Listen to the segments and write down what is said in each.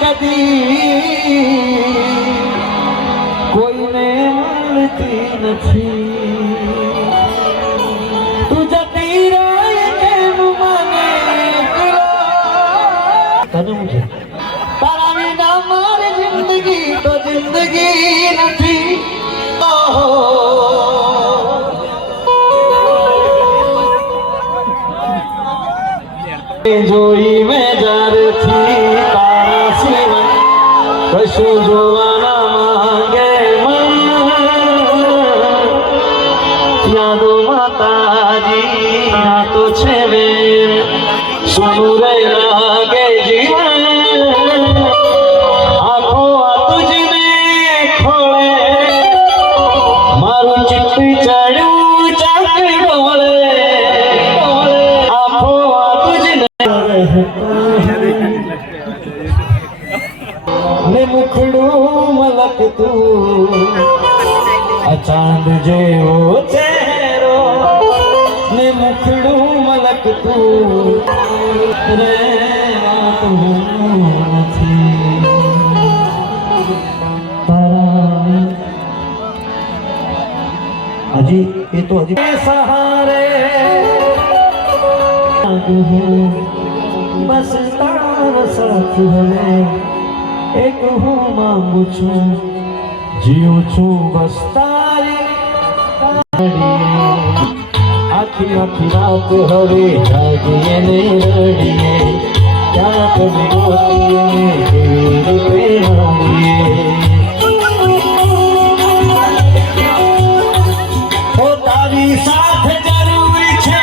કદી કોઈને મળતી નથી તું જતી રહે કેમ મને તને મુજે તારા વિના મારી જિંદગી તો જિંદગી નથી જોઈ મેં જારથી તારા સિવાય કશું જોવાના માંગે મન યાદો માતાજી આ તો છે વે સોનું રે લાગે જીવન આખો આ તુજને ખોળે મારું ચિઠ્ઠી ચડ્યું ચાકરી ડોળે આખો આ તુજને ને મુખડું મલકતું આ ચાંદ જેવો ચહેરો ને મુખડું મલકતું રે વાતું નથી તારા હજી એ તો હજી સહારે બસ તારા સાથ હવે એક હું માંગુ છું જીવું છું બસ તારી આખી આખી રાત હવે જાગીએ ને રડીએ ક્યાં તમે ગોતીએ કેવી રીતે રડીએ ઓ તારી સાથે જરૂરી છે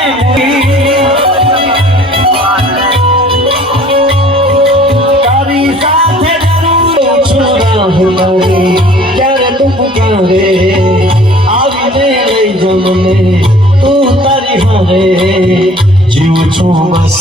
તારી સાથે જરૂરી છું ક્યારે તું પુકારે આવીને લઈ જા મને તું તારી હારે જીવું છું બસ